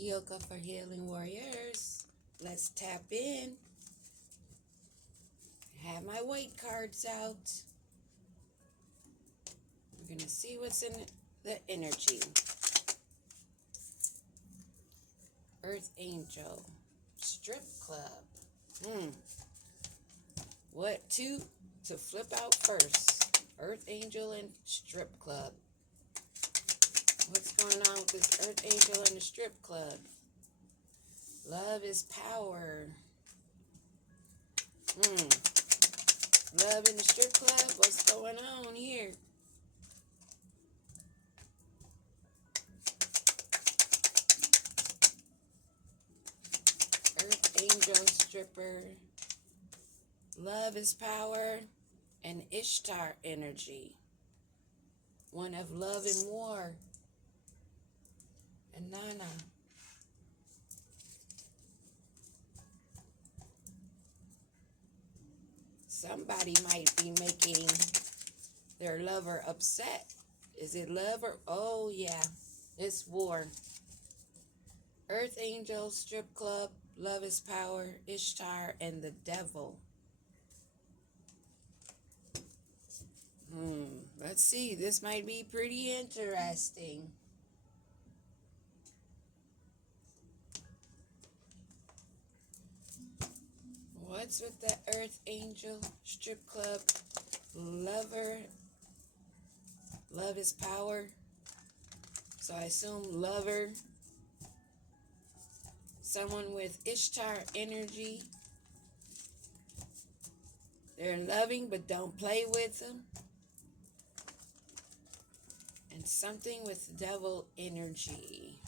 Yoga for Healing Warriors. Let's tap in. I have my weight cards out. We're going to see what's in the energy. Earth Angel. Strip Club. What to flip out first? Earth Angel and Strip Club. What's going on with this Earth Angel and the Strip Club? Love is power. Love in the strip club? What's going on here? Earth Angel Stripper. Love is power. And Ishtar energy. One of love and war. And Nana. Somebody might be making their lover upset. Is it love or... Oh, yeah. It's war. Earth Angel, Strip Club, Love is Power, Ishtar, and the Devil. Let's see. This might be pretty interesting. What's with the Earth Angel, Strip Club, Lover? Love is power. So I assume lover. Someone with Ishtar energy. They're loving but don't play with them. And something with devil energy.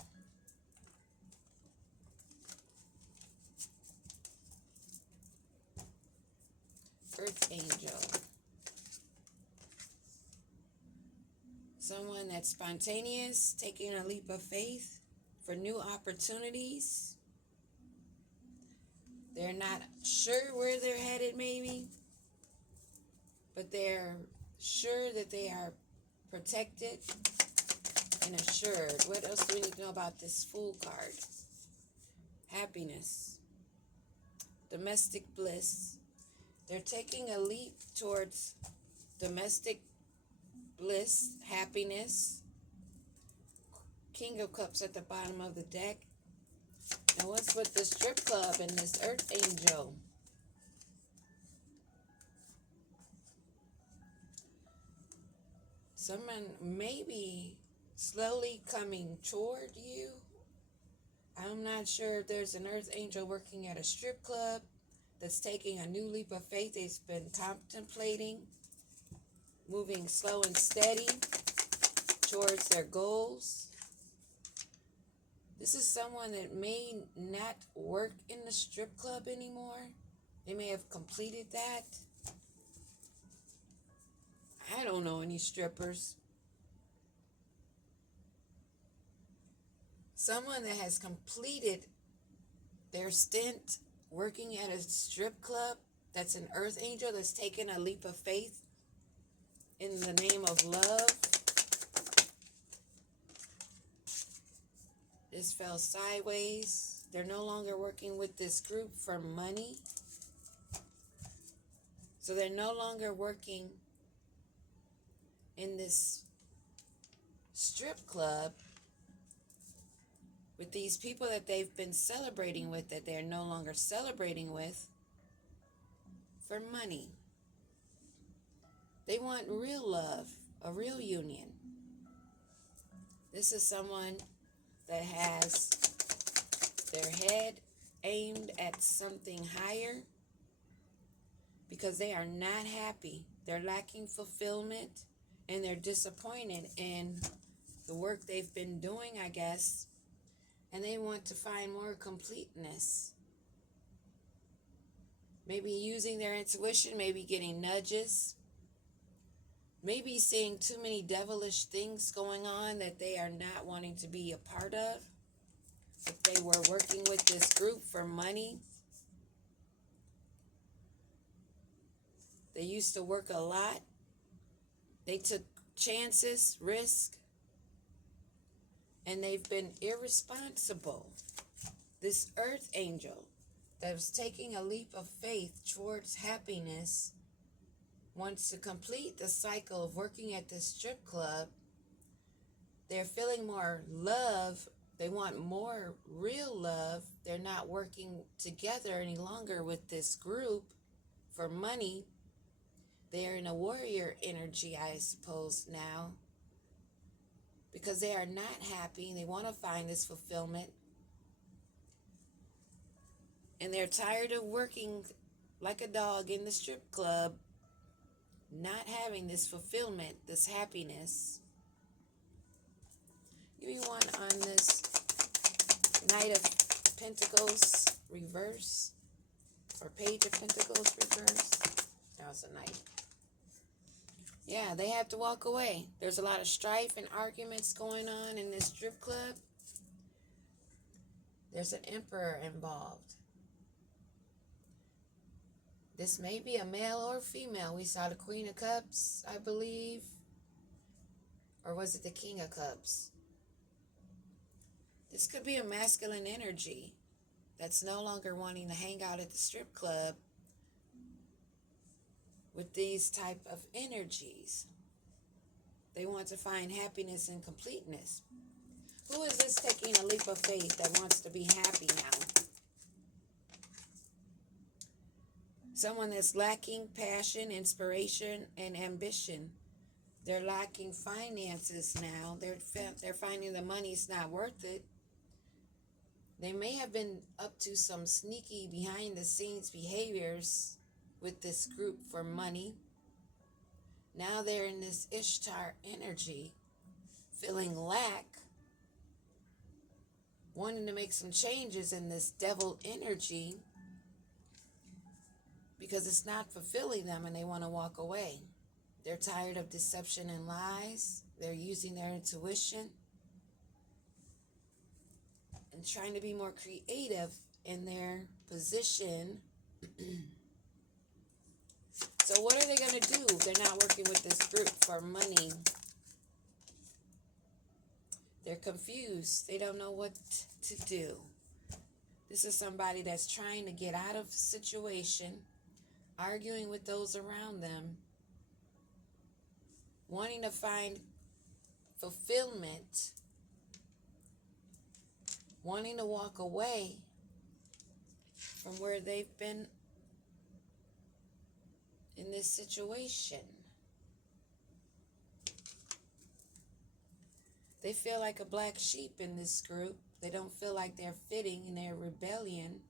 Earth Angel. Someone that's spontaneous, taking a leap of faith for new opportunities. They're not sure where they're headed maybe, but they're sure that they are protected and assured. What else do we need to know about this Fool card? Happiness. Domestic bliss. They're taking a leap towards domestic bliss, happiness. King of Cups at the bottom of the deck. And what's with the Strip Club and this Earth Angel? Someone maybe slowly coming toward you. I'm not sure if there's an Earth Angel working at a strip club that's taking a new leap of faith. They've been contemplating, moving slow and steady towards their goals. This is someone that may not work in the strip club anymore. They may have completed that. I don't know any strippers. Someone that has completed their stint working at a strip club, that's an Earth Angel that's taken a leap of faith in the name of love. This fell sideways. They're no longer working with this group for money. So they're no longer working in this strip club with these people that they've been celebrating with, that they're no longer celebrating with for money. They want real love, a real union. This is someone that has their head aimed at something higher because they are not happy. They're lacking fulfillment and they're disappointed in the work they've been doing, I guess, and they want to find more completeness. Maybe using their intuition, maybe getting nudges, maybe seeing too many devilish things going on that they are not wanting to be a part of. If they were working with this group for money, they used to work a lot. They took chances, risk. and they've been irresponsible. This earth angel that was taking a leap of faith towards happiness wants to complete the cycle of working at this strip club. They're feeling more love. They want more real love. They're not working together any longer with this group for money. They're in a warrior energy, I suppose, now, because they are not happy. They want to find this fulfillment. And they're tired of working like a dog in the strip club, not having this fulfillment, this happiness. Give me one on this Knight of Pentacles reverse, or Page of Pentacles reverse. That was a knight. Yeah, they have to walk away. There's a lot of strife and arguments going on in this strip club. There's an emperor involved. This may be a male or female. We saw the Queen of Cups, I believe. Or was it the King of Cups? This could be a masculine energy that's no longer wanting to hang out at the strip club with these type of energies. They want to find happiness and completeness. Who is this taking a leap of faith that wants to be happy now? Someone that's lacking passion, inspiration, and ambition. They're lacking finances now. They're finding the money's not worth it. They may have been up to some sneaky behind-the-scenes behaviors with this group for money. Now they're in this Ishtar energy, feeling lack, wanting to make some changes in this devil energy because it's not fulfilling them and they want to walk away. They're tired of deception and lies. They're using their intuition and trying to be more creative in their position. So what are they going to do? They're not working with this group for money. They're confused. They don't know what to do. This is somebody that's trying to get out of a situation, arguing with those around them, wanting to find fulfillment, wanting to walk away from where they've been in this situation. They feel like a black sheep in this group. They don't feel like they're fitting in their rebellion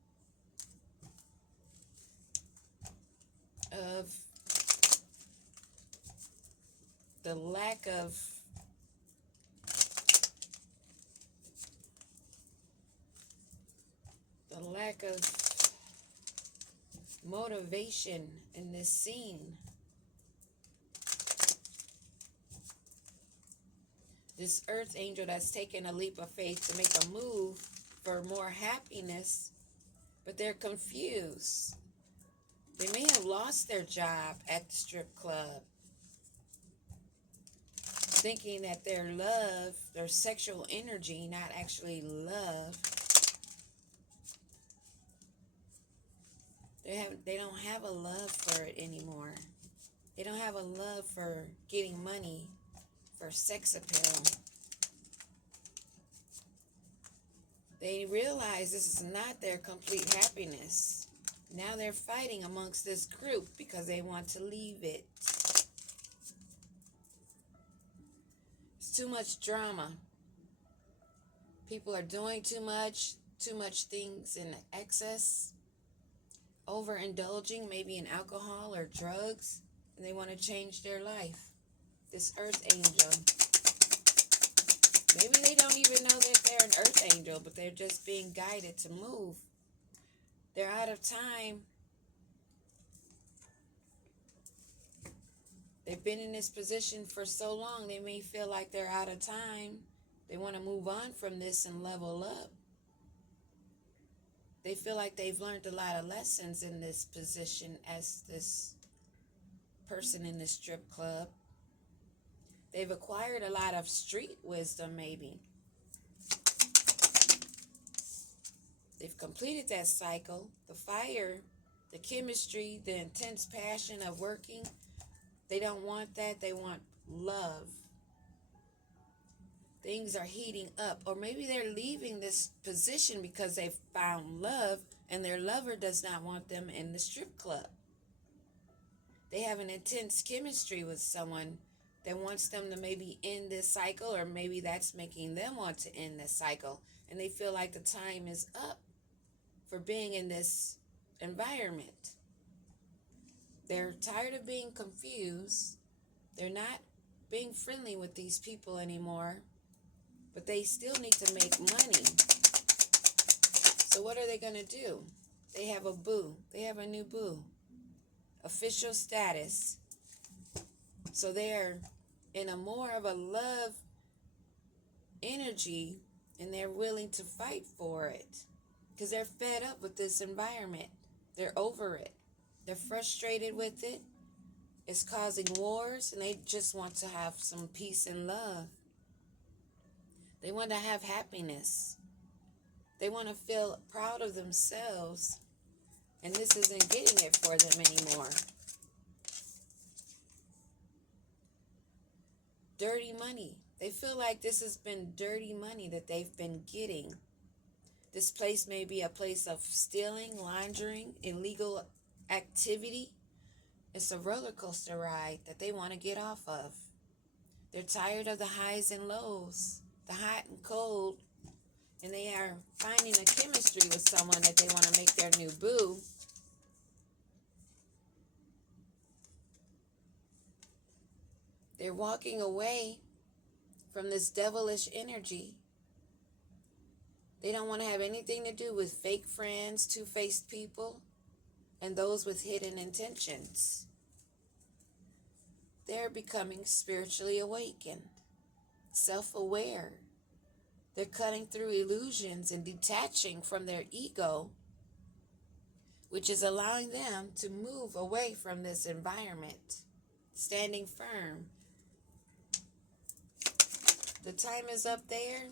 of the lack of motivation in this scene. This earth angel that's taken a leap of faith to make a move for more happiness, but they're confused. They may have lost their job at the strip club, thinking that their love, their sexual energy, not actually love. They don't have a love for it anymore. They don't have a love for getting money, for sex appeal. They realize this is not their complete happiness. Now they're fighting amongst this group because they want to leave it. It's too much drama. People are doing too much things in excess, overindulging maybe in alcohol or drugs, and they want to change their life. This earth angel. Maybe they don't even know that they're an earth angel, but they're just being guided to move. They're out of time. They've been in this position for so long, they may feel like they're out of time. They want to move on from this and level up. They feel like they've learned a lot of lessons in this position as this person in the strip club. They've acquired a lot of street wisdom, maybe. They've completed that cycle. The fire, the chemistry, the intense passion of working, they don't want that. They want love. Things are heating up. Or maybe they're leaving this position because they've found love and their lover does not want them in the strip club. They have an intense chemistry with someone that wants them to maybe end this cycle, or maybe that's making them want to end this cycle. And they feel like the time is up for being in this environment. They're tired of being confused. They're not being friendly with these people anymore, but they still need to make money. So what are they going to do? They have a boo. They have a new boo. Official status. So they're in a more of a love energy, and they're willing to fight for it because they're fed up with this environment. They're over it. They're frustrated with it. It's causing wars, and they just want to have some peace and love. They want to have happiness. They want to feel proud of themselves, and this isn't getting it for them anymore. Dirty money. They feel like this has been dirty money that they've been getting. This place may be a place of stealing, laundering, illegal activity. It's a roller coaster ride that they want to get off of. They're tired of the highs and lows, the hot and cold, and they are finding a chemistry with someone that they want to make their new boo. They're walking away from this devilish energy. They don't want to have anything to do with fake friends, two-faced people, and those with hidden intentions. They're becoming spiritually awakened, self-aware. They're cutting through illusions and detaching from their ego, which is allowing them to move away from this environment, standing firm. The time is up there.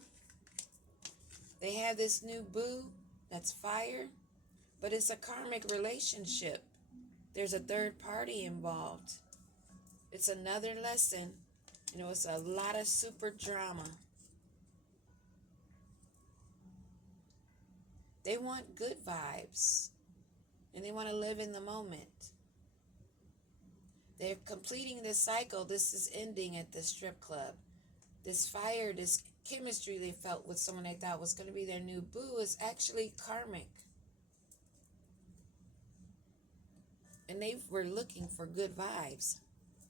They have this new boo that's fire, but it's a karmic relationship. There's a third party involved. It's another lesson. It's a lot of super drama. They want good vibes, and they want to live in the moment. They're completing this cycle. This is ending at the strip club. This fire, this chemistry they felt with someone they thought was going to be their new boo is actually karmic. And they were looking for good vibes.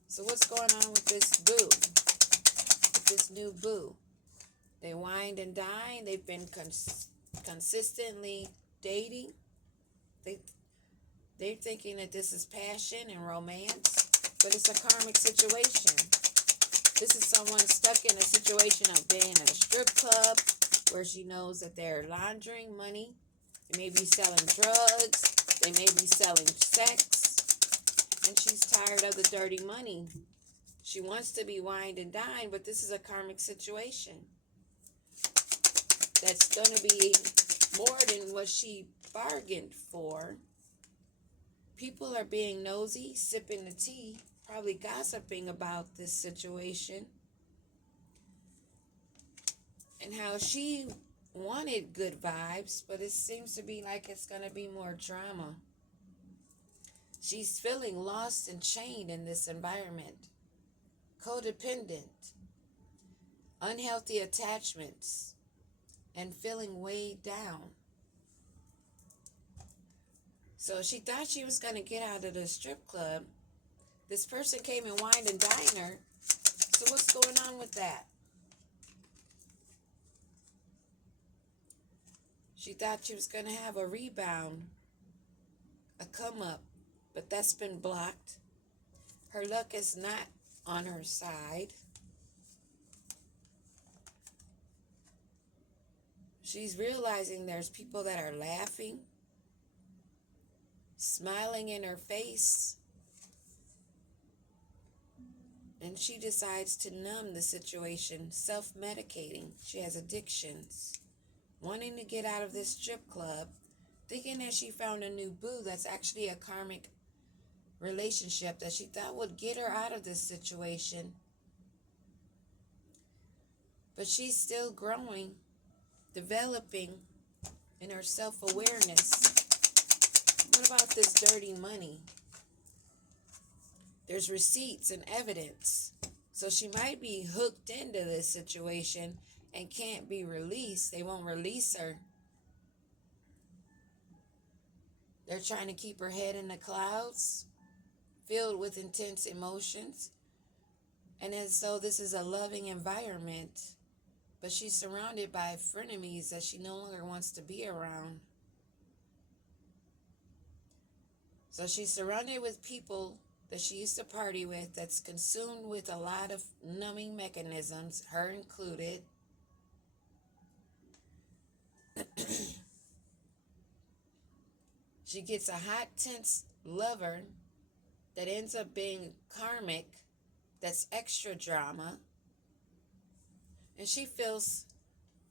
So what's going on with this boo? With this new boo? They wined and dined. They've been consistently dating. They're thinking that this is passion and romance, but it's a karmic situation. This is someone stuck in a situation of being at a strip club where she knows that they're laundering money. They may be selling drugs. They may be selling sex. And she's tired of the dirty money. She wants to be wined and dined, but this is a karmic situation that's going to be more than what she bargained for. People are being nosy, sipping the tea, probably gossiping about this situation and how she wanted good vibes, but it seems to be like it's going to be more drama. She's feeling lost and chained in this environment, codependent, unhealthy attachments, and feeling weighed down. So she thought she was going to get out of the strip club. This person came and wined and dined her. So what's going on with that? She thought she was going to have a rebound, a come up, but that's been blocked. Her luck is not on her side. She's realizing there's people that are laughing, smiling in her face, and she decides to numb the situation, self-medicating. She has addictions. wanting to get out of this strip club, thinking that she found a new boo that's actually a karmic relationship that she thought would get her out of this situation. But she's still growing, developing in her self-awareness. What about this dirty money? There's receipts and evidence. So she might be hooked into this situation and can't be released. They won't release her. They're trying to keep her head in the clouds, filled with intense emotions. And as though this is a loving environment, but she's surrounded by frenemies that she no longer wants to be around. So she's surrounded with people that she used to party with that's consumed with a lot of numbing mechanisms, her included. She gets a hot, tense lover that ends up being karmic, that's extra drama. And she feels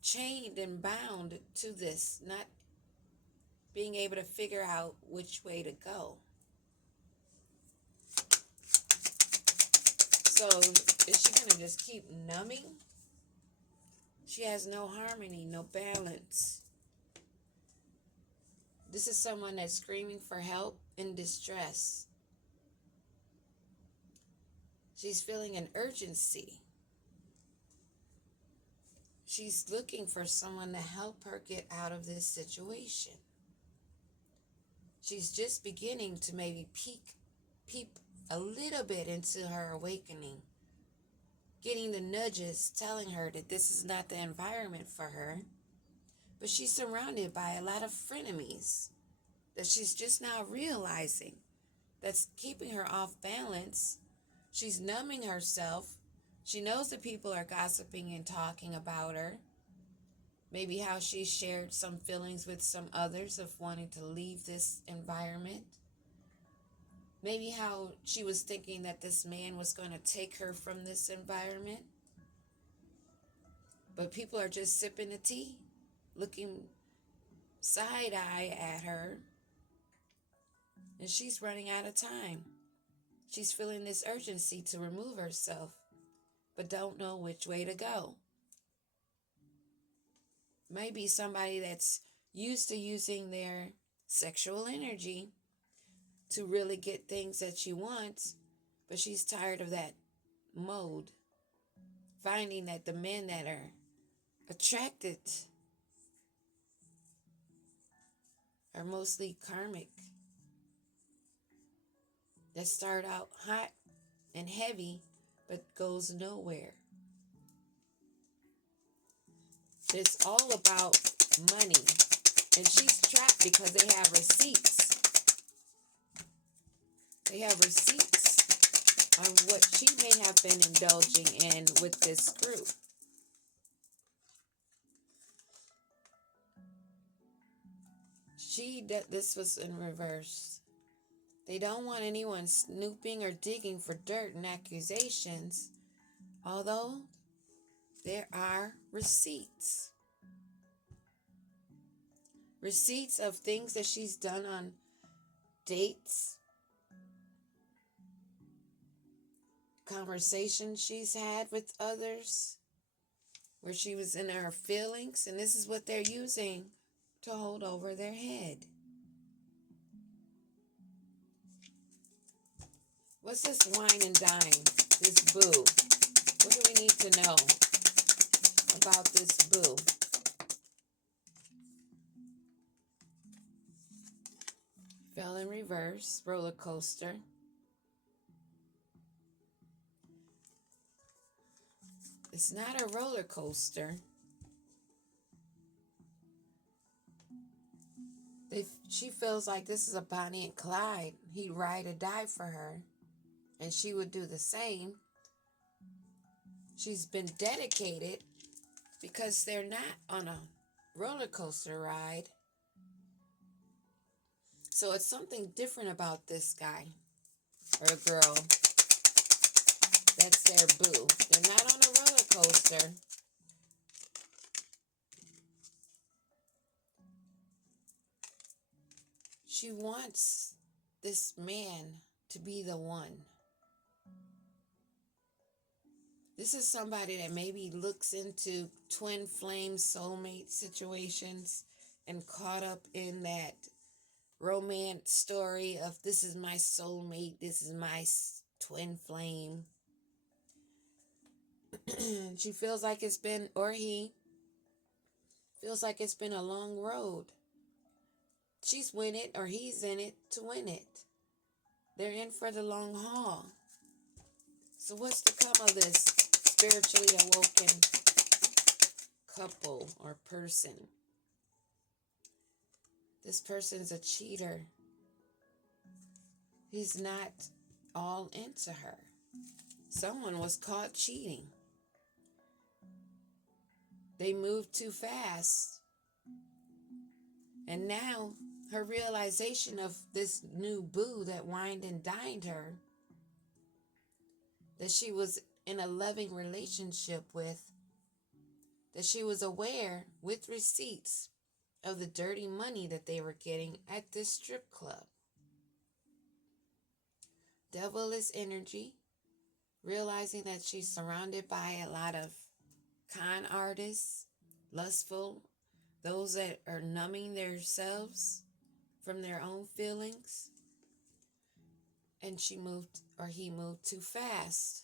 chained and bound to this, not being able to figure out which way to go. So is she going to just keep numbing? She has no harmony, no balance. This is someone that's screaming for help in distress. She's feeling an urgency. She's looking for someone to help her get out of this situation. She's just beginning to maybe peep a little bit into her awakening, getting the nudges telling her that this is not the environment for her. But she's surrounded by a lot of frenemies that she's just now realizing that's keeping her off balance. She's numbing herself. She knows that people are gossiping and talking about her. Maybe how she shared some feelings with some others of wanting to leave this environment. Maybe how she was thinking that this man was going to take her from this environment. But people are just sipping the tea, looking side-eye at her. And she's running out of time. She's feeling this urgency to remove herself, but don't know which way to go. Maybe somebody that's used to using their sexual energy to really get things that she wants, but she's tired of that mode. Finding that the men that are attracted are mostly karmic, that start out hot and heavy, but goes nowhere. It's all about money. And she's trapped because they have receipts. They have receipts on what she may have been indulging in with this group. This was in reverse. They don't want anyone snooping or digging for dirt and accusations, although there are receipts. Receipts of things that she's done on dates, conversations she's had with others, where she was in her feelings, and this is what they're using to hold over their head. What's this wine and dine, this boo? What do we need to know about this boo? Fell in reverse, roller coaster. It's not a roller coaster. She feels like this is a Bonnie and Clyde. He'd ride or die for her, and she would do the same. She's been dedicated because they're not on a roller coaster ride. So it's something different about this guy or girl. That's their boo. They're not on a roller coaster. She wants this man to be the one. This is somebody that maybe looks into twin flame soulmate situations and caught up in that romance story of this is my soulmate, this is my twin flame. She feels like it's been, or he feels like it's been a long road. She's in it, or he's in it to win it. They're in for the long haul. So what's to come of this spiritually awoken couple or person? This person's a cheater. He's not all into her. Someone was caught cheating. They moved too fast. And now her realization of this new boo that wined and dined her, that she was in a loving relationship with, that she was aware with receipts of the dirty money that they were getting at this strip club. Devilish energy, realizing that she's surrounded by a lot of con artists, lustful, those that are numbing themselves from their own feelings. And he moved too fast.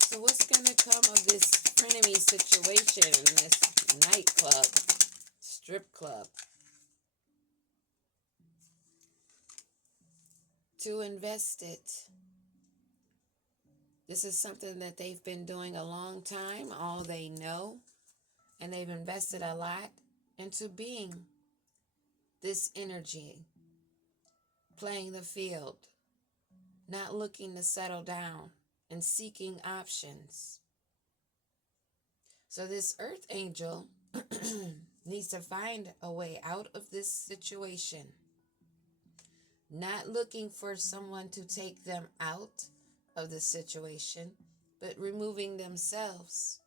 So what's going to come of this frenemy situation in this nightclub, strip club? To invest it. This is something that they've been doing a long time, all they know, and they've invested a lot into being this energy, playing the field, not looking to settle down and seeking options. So this earth angel needs to find a way out of this situation, not looking for someone to take them out of the situation, but removing themselves.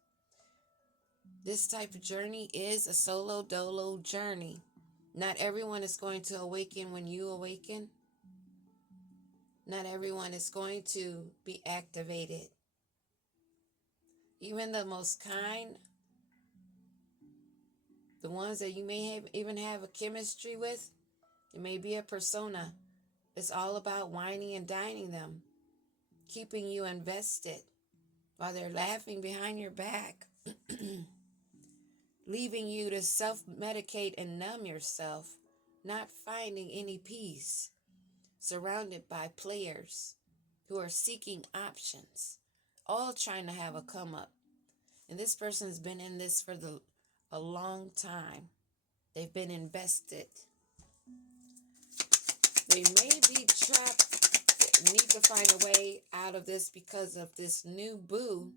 This type of journey is a solo dolo journey. Not everyone is going to awaken when you awaken. Not everyone is going to be activated. Even the most kind, the ones that you may even have a chemistry with, it may be a persona. It's all about whining and dining them, keeping you invested while they're laughing behind your back, leaving you to self-medicate and numb yourself, not finding any peace, surrounded by players who are seeking options, all trying to have a come up. And this person's been in this for a long time. They've been invested. They may be trapped, need to find a way out of this because of this new boo.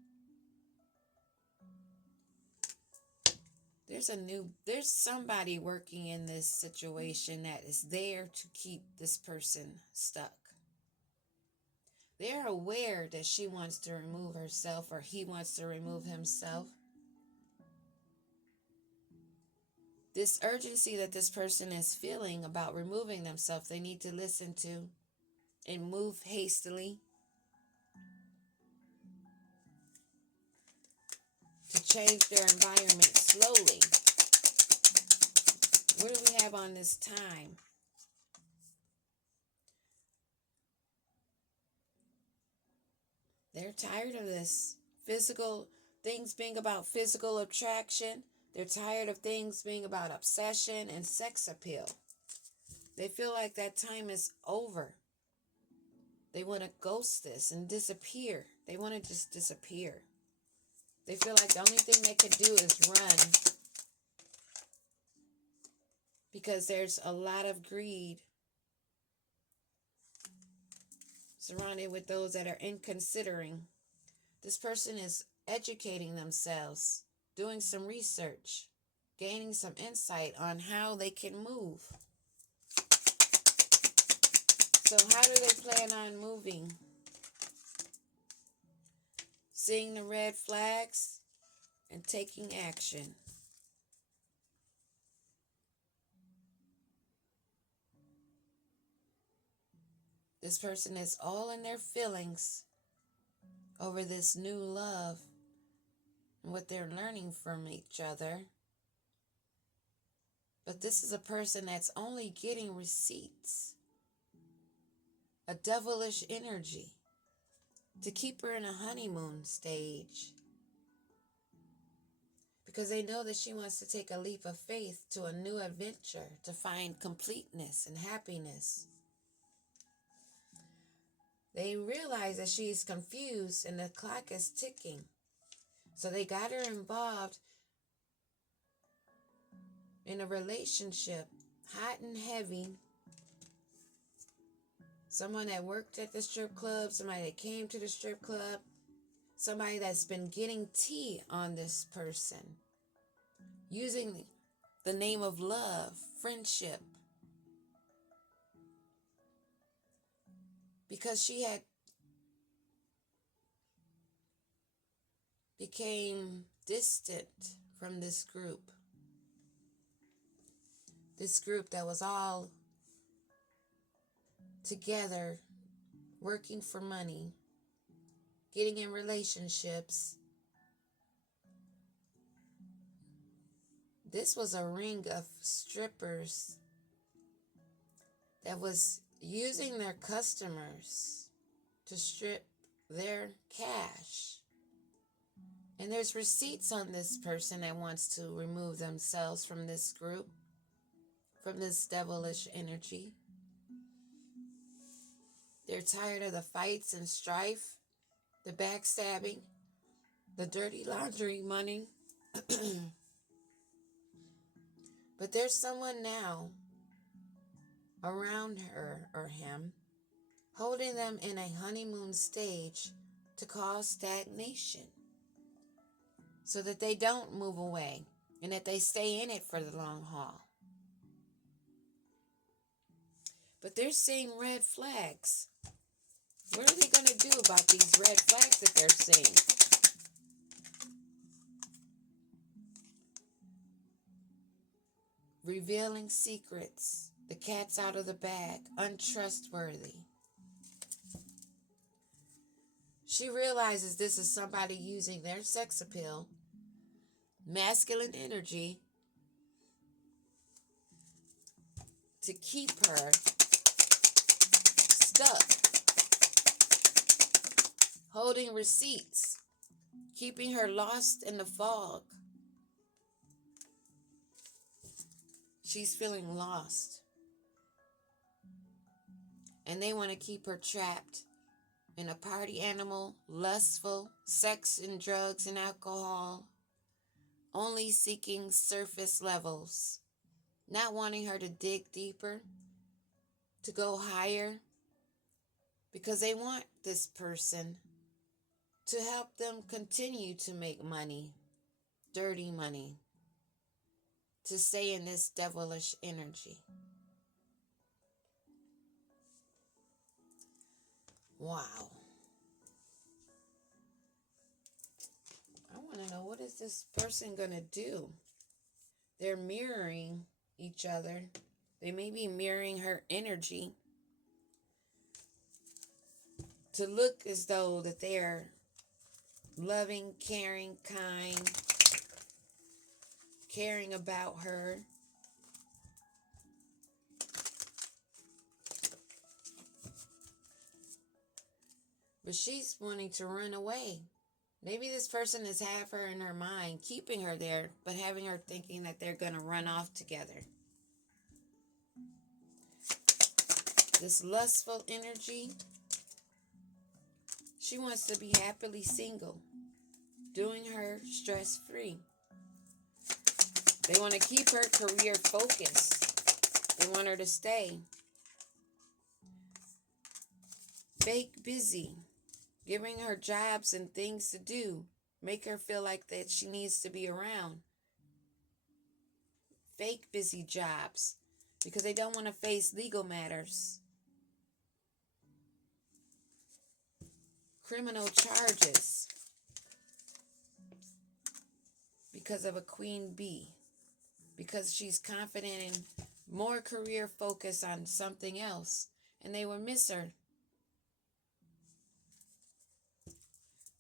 There's somebody working in this situation that is there to keep this person stuck. They're aware that she wants to remove herself or he wants to remove himself. This urgency that this person is feeling about removing themselves, they need to listen to and move hastily to change their environment slowly. What do we have on this time? They're tired of this physical things being about physical attraction. They're tired of things being about obsession and sex appeal. They feel like that time is over. They want to ghost this and disappear. They want to just disappear. They feel like the only thing they could do is run because there's a lot of greed surrounded with those that are inconsidering. This person is educating themselves, doing some research, gaining some insight on how they can move. So how do they plan on moving? Seeing the red flags and taking action. This person is all in their feelings over this new love and what they're learning from each other. But this is a person that's only getting receipts, a devilish energy to keep her in a honeymoon stage, because they know that she wants to take a leap of faith to a new adventure to find completeness and happiness. They realize that she's confused and the clock is ticking. So they got her involved in a relationship, hot and heavy. Someone that worked at the strip club, somebody that came to the strip club, somebody that's been getting tea on this person, using the name of love, friendship, because she had became distant from this group that was all together, working for money, getting in relationships. This was a ring of strippers that was using their customers to strip their cash. And there's receipts on this person that wants to remove themselves from this group, from this devilish energy. They're tired of the fights and strife, the backstabbing, the dirty laundry money. But there's someone now around her or him, holding them in a honeymoon stage to cause stagnation, so that they don't move away and that they stay in it for the long haul. But they're seeing red flags. What are they going to do about these red flags that they're seeing? Revealing secrets. The cat's out of the bag. Untrustworthy. She realizes this is somebody using their sex appeal, masculine energy, to keep her stuck, holding receipts, keeping her lost in the fog. She's feeling lost. And they want to keep her trapped in a party animal, lustful, sex and drugs and alcohol, only seeking surface levels, not wanting her to dig deeper, to go higher, because they want this person to help them continue to make money, dirty money, to stay in this devilish energy. Wow. I want to know, what is this person going to do? They're mirroring each other. They may be mirroring her energy to look as though that they're loving, caring, kind, caring about her. But she's wanting to run away. Maybe this person has had her in her mind, keeping her there, but having her thinking that they're going to run off together. This lustful energy, she wants to be happily single, doing her stress-free. They want to keep her career focused. They want her to stay fake busy, giving her jobs and things to do, make her feel like that she needs to be around. Fake busy jobs, because they don't want to face legal matters, criminal charges, because of a queen bee, because she's confident in more career focus on something else, and they will miss her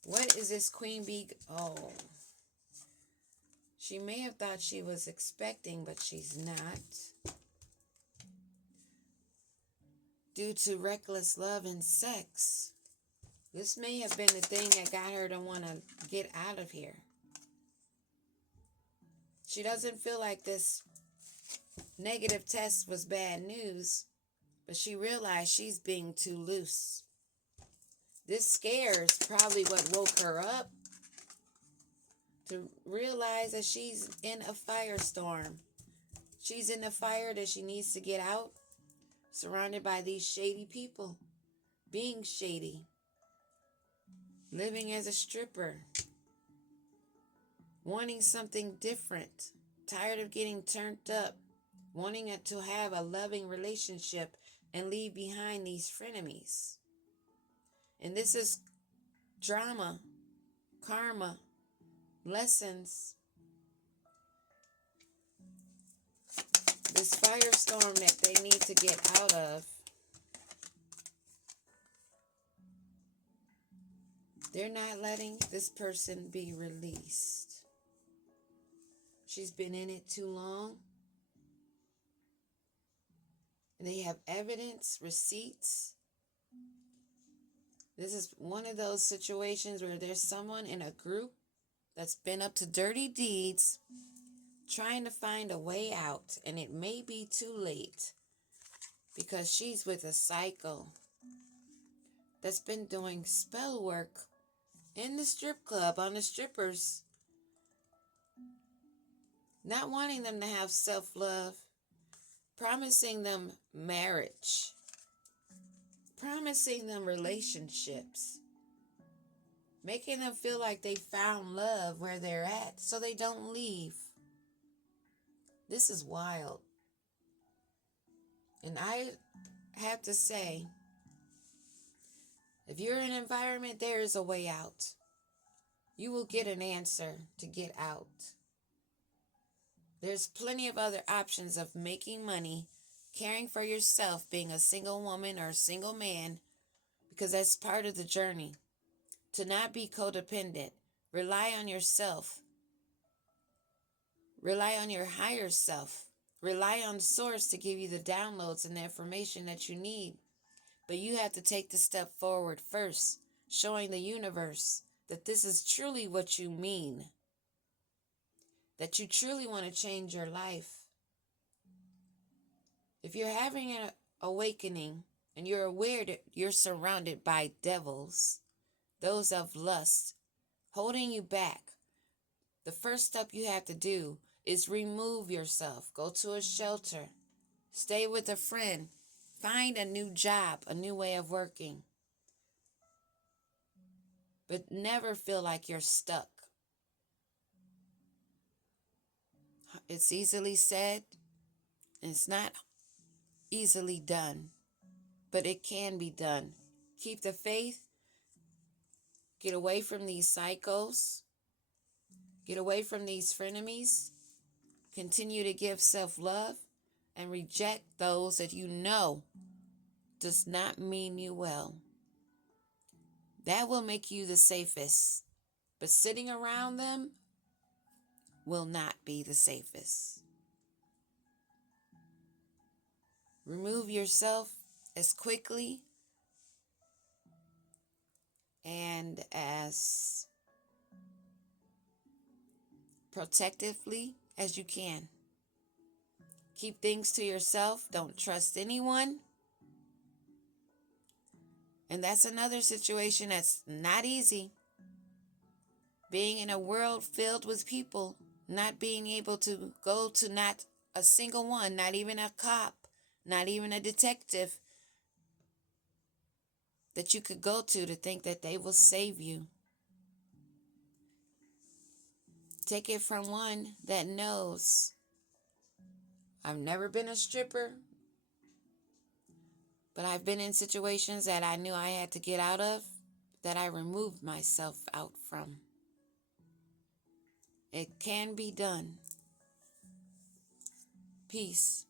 What is this queen bee? Oh, she may have thought she was expecting, but she's not. Due to reckless love and sex. This may have been the thing that got her to want to get out of here. She doesn't feel like this negative test was bad news, but she realized she's being too loose. This scare is probably what woke her up to realize that she's in a firestorm. She's in a fire that she needs to get out, surrounded by these shady people, being shady, living as a stripper, wanting something different, tired of getting turned up, wanting to have a loving relationship and leave behind these frenemies. And this is drama, karma, lessons. This firestorm that they need to get out of. They're not letting this person be released. She's been in it too long. And they have evidence, receipts. This is one of those situations where there's someone in a group that's been up to dirty deeds, trying to find a way out, and it may be too late because she's with a psycho that's been doing spell work in the strip club on the strippers, not wanting them to have self-love, promising them marriage, promising them relationships, making them feel like they found love where they're at so they don't leave. This is wild. And I have to say, if you're in an environment, there is a way out. You will get an answer to get out. There's plenty of other options of making money, caring for yourself, being a single woman or a single man, because that's part of the journey. To not be codependent. Rely on yourself. Rely on your higher self. Rely on source to give you the downloads and the information that you need. But you have to take the step forward first, showing the universe that this is truly what you mean. That you truly want to change your life. If you're having an awakening and you're aware that you're surrounded by devils, those of lust, holding you back, the first step you have to do is remove yourself. Go to a shelter. Stay with a friend. Find a new job, a new way of working. But never feel like you're stuck. It's easily said, and it's not easily done, but it can be done. Keep the faith. Get away from these psychos. Get away from these frenemies. Continue to give self-love and reject those that you know does not mean you well. That will make you the safest. But sitting around them will not be the safest. Remove yourself as quickly and as protectively as you can. Keep things to yourself. Don't trust anyone. And that's another situation that's not easy. Being in a world filled with people, not being able to go to not a single one, not even a cop, not even a detective that you could go to think that they will save you. Take it from one that knows. I've never been a stripper, but I've been in situations that I knew I had to get out of, that I removed myself out from. It can be done. Peace.